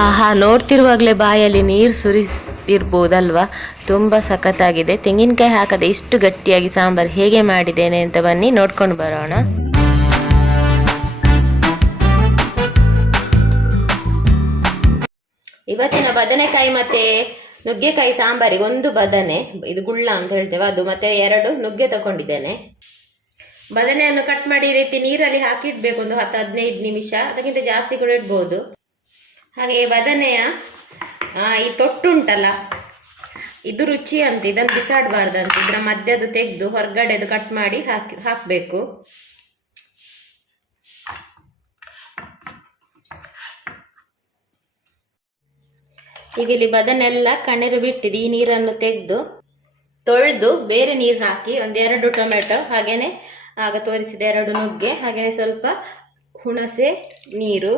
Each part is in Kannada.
ಆಹಾ, ನೋಡ್ತಿರುವಾಗಲೇ ಬಾಯಲ್ಲಿ ನೀರು ಸುರಿಸಿರ್ಬೋದಲ್ವಾ ತುಂಬ ಸಖತ್ತಾಗಿದೆ. ತೆಂಗಿನಕಾಯಿ ಹಾಕದೆ ಇಷ್ಟು ಗಟ್ಟಿಯಾಗಿ ಸಾಂಬಾರು ಹೇಗೆ ಮಾಡಿದ್ದೇನೆ ಅಂತ ಬನ್ನಿ, ನೋಡ್ಕೊಂಡು ಬರೋಣ. ಇವತ್ತಿನ ಬದನೆಕಾಯಿ ಮತ್ತೆ ನುಗ್ಗೆಕಾಯಿ ಸಾಂಬಾರಿಗೆ ಒಂದು ಬದನೆ, ಇದು ಗುಳ್ಳ ಅಂತ ಹೇಳ್ತೇವೆ ಅದು, ಮತ್ತೆ ಎರಡು ನುಗ್ಗೆ ತಗೊಂಡಿದ್ದೇನೆ. ಬದನೆಯನ್ನು ಕಟ್ ಮಾಡಿ ರೀತಿ ನೀರಲ್ಲಿ ಹಾಕಿಡ್ಬೇಕು, ಒಂದು ಹತ್ತು ಹದಿನೈದು ನಿಮಿಷ, ಅದಕ್ಕಿಂತ ಜಾಸ್ತಿ ಕೂಡ ಇಡ್ಬೋದು. ಹಾಗೆ ಬದನೆಯ ಈ ತೊಟ್ಟುಂಟಲ್ಲ, ಇದು ರುಚಿ ಅಂತ ಇದನ್ನು ಅಂತ ಇದರ ಮಧ್ಯದ್ದು ತೆಗೆದು ಹೊರಗಡೆದು ಕಟ್ ಮಾಡಿ ಹಾಕಿ, ಹಾಕಬೇಕು. ಈಗ ಇಲ್ಲಿ ಬದನೆಲ್ಲ ಕಣ್ಣೀರು ಬಿಟ್ಟಿದೆ, ಈ ನೀರನ್ನು ತೆಗೆದು ತೊಳೆದು ಬೇರೆ ನೀರು ಹಾಕಿ ಒಂದೆರಡು ಟೊಮೆಟೊ ಹಾಗೆಯೇ ಆಗ ತೋರಿಸಿದ ಎರಡು ನುಗ್ಗೆ ಹಾಗೆಯೇ ಸ್ವಲ್ಪ ಹುಣಸೆ ನೀರು.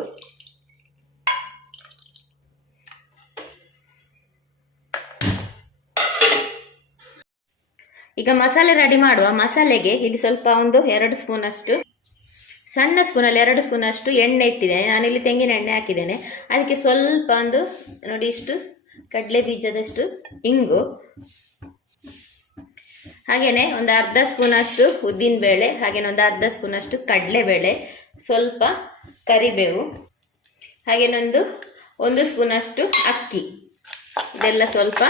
ಈಗ ಮಸಾಲೆ ರೆಡಿ ಮಾಡುವ ಮಸಾಲೆಗೆ ಇಲ್ಲಿ ಸ್ವಲ್ಪ ಒಂದು ಎರಡು ಸ್ಪೂನ್ ಅಷ್ಟು ಸಣ್ಣ ಸ್ಪೂನಲ್ಲಿ ಎರಡು ಸ್ಪೂನ್ ಅಷ್ಟು ಎಣ್ಣೆ ಇಟ್ಟಿದ್ದೇನೆ. ಇಲ್ಲಿ ತೆಂಗಿನ ಎಣ್ಣೆ ಹಾಕಿದ್ದೇನೆ. ಅದಕ್ಕೆ ಸ್ವಲ್ಪ ಒಂದು, ನೋಡಿ ಇಷ್ಟು ಕಡಲೆ ಬೀಜದಷ್ಟು ಇಂಗು, ಹಾಗೇನೆ ಒಂದು ಅರ್ಧ ಸ್ಪೂನ್ ಅಷ್ಟು ಉದ್ದಿನ ಬೇಳೆ ಹಾಗೇನೆ ಒಂದು ಅರ್ಧ ಸ್ಪೂನ್ ಅಷ್ಟು ಕಡಲೆಬೇಳೆ, ಸ್ವಲ್ಪ ಕರಿಬೇವು, ಹಾಗೇನೊಂದು, ಒಂದು ಸ್ಪೂನ್ ಅಷ್ಟು ಅಕ್ಕಿ. ಇದೆಲ್ಲ ಸ್ವಲ್ಪ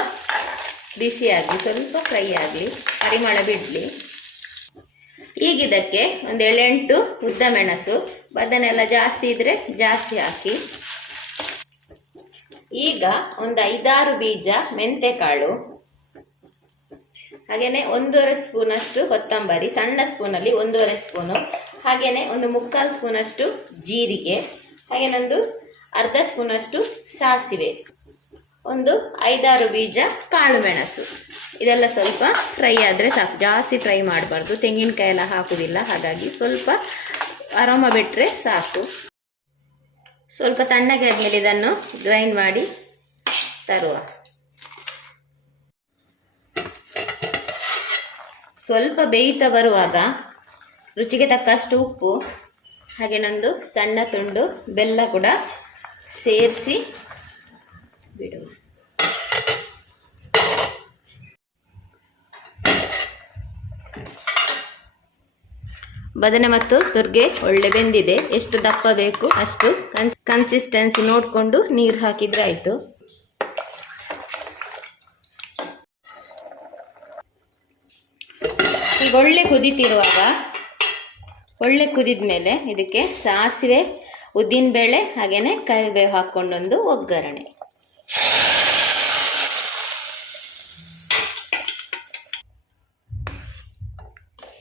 ಬಿಸಿ ಆಗಲಿ, ಸ್ವಲ್ಪ ಫ್ರೈ ಆಗಲಿ ಪರಿಮಳ ಬಿಡಲಿ. ಈಗ ಇದಕ್ಕೆ ಒಂದು ಏಳೆಂಟು ಉದ್ದ ಮೆಣಸು ಬದನೆಲ್ಲ ಜಾಸ್ತಿ ಇದ್ರೆ ಜಾಸ್ತಿ ಹಾಕಿ. ಈಗ ಒಂದು ಐದಾರು ಬೀಜ ಮೆಂತೆಕಾಳು. ಹಾಗೆಯೇ ಒಂದೂವರೆ ಸ್ಪೂನ್ ಅಷ್ಟು ಕೊತ್ತಂಬರಿ, ಸಣ್ಣ ಸ್ಪೂನಲ್ಲಿ ಒಂದೂವರೆ ಸ್ಪೂನು. ಹಾಗೆಯೇ ಒಂದು ಮುಕ್ಕಾಲು ಸ್ಪೂನಷ್ಟು ಜೀರಿಗೆ. ಹಾಗೇನೊಂದು ಅರ್ಧ ಸ್ಪೂನಷ್ಟು ಸಾಸಿವೆ. ಒಂದು ಐದಾರು ಬೀಜ ಕಾಳು ಮೆಣಸು ಇದೆಲ್ಲ ಸ್ವಲ್ಪ ಫ್ರೈ ಆದರೆ ಸಾಕು. ಜಾಸ್ತಿ ಫ್ರೈ ಮಾಡಬಾರ್ದು. ತೆಂಗಿನಕಾಯಿ ಎಲ್ಲ ಹಾಕುವುದಿಲ್ಲ ಹಾಗಾಗಿ ಸ್ವಲ್ಪ ಆರಾಮ ಬಿಟ್ಟರೆ ಸಾಕು. ಸ್ವಲ್ಪ ತಣ್ಣಗೆ ಆದಮೇಲೆ ಇದನ್ನು ಗ್ರೈಂಡ್ ಮಾಡಿ ತರುವ. ಸ್ವಲ್ಪ ಬೇಯ್ತಾ ಬರುವಾಗ ರುಚಿಗೆ ತಕ್ಕಷ್ಟು ಉಪ್ಪು, ಹಾಗೆ ನಂದು ಸಣ್ಣ ತುಂಡು ಬೆಲ್ಲ ಕೂಡ ಸೇರಿಸಿ ಬಿಡುವ ಬದನೆ ಮತ್ತು ತುರ್ಗೆ ಒಳ್ಳೆ ಬೆಂದಿದೆ. ಎಷ್ಟು ದಪ್ಪ ಬೇಕು ಅಷ್ಟು ಕನ್ ಕನ್ಸಿಸ್ಟೆನ್ಸಿ ನೋಡಿಕೊಂಡು ನೀರು ಹಾಕಿದ್ರೆ ಆಯಿತು. ಈಗ ಒಳ್ಳೆ ಕುದೀತಿರುವಾಗ, ಒಳ್ಳೆ ಕುದಿದ ಮೇಲೆ ಇದಕ್ಕೆ ಸಾಸಿವೆ ಉದ್ದಿನ ಬೇಳೆ ಹಾಗೆಯೇ ಕರಿಬೇವು ಹಾಕ್ಕೊಂಡೊಂದು ಒಗ್ಗರಣೆ.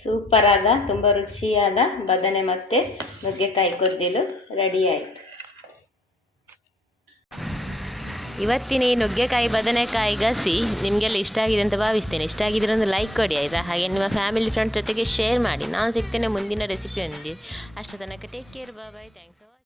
ಸೂಪರ್ ಆದ ತುಂಬ ರುಚಿಯಾದ ಬದನೆ ಮತ್ತು ನುಗ್ಗೆಕಾಯಿ ಕೊದ್ದಿಲು ಆಯಿತು ಇವತ್ತಿನ ಈ ನುಗ್ಗೆಕಾಯಿ ಬದನೆಕಾಯಿ ಗಸಿ ನಿಮಗೆಲ್ಲ ಇಷ್ಟ ಆಗಿದೆ ಅಂತ ಭಾವಿಸ್ತೇನೆ. ಇಷ್ಟ ಆಗಿದ್ರೆ ಒಂದು ಲೈಕ್ ಕೊಡಿ ಆಯಿತಾ? ಹಾಗೆ ನಿಮ್ಮ ಫ್ಯಾಮಿಲಿ ಫ್ರೆಂಡ್ಸ್ ಜೊತೆಗೆ ಶೇರ್ ಮಾಡಿ. ನಾನು ಸಿಗ್ತೇನೆ ಮುಂದಿನ ರೆಸಿಪಿ ಹೊಂದಿ ಅಷ್ಟು ತನಕ ಟೇಕ್ ಕೇರ್ ಬಾಯ್ ಥ್ಯಾಂಕ್ಸ್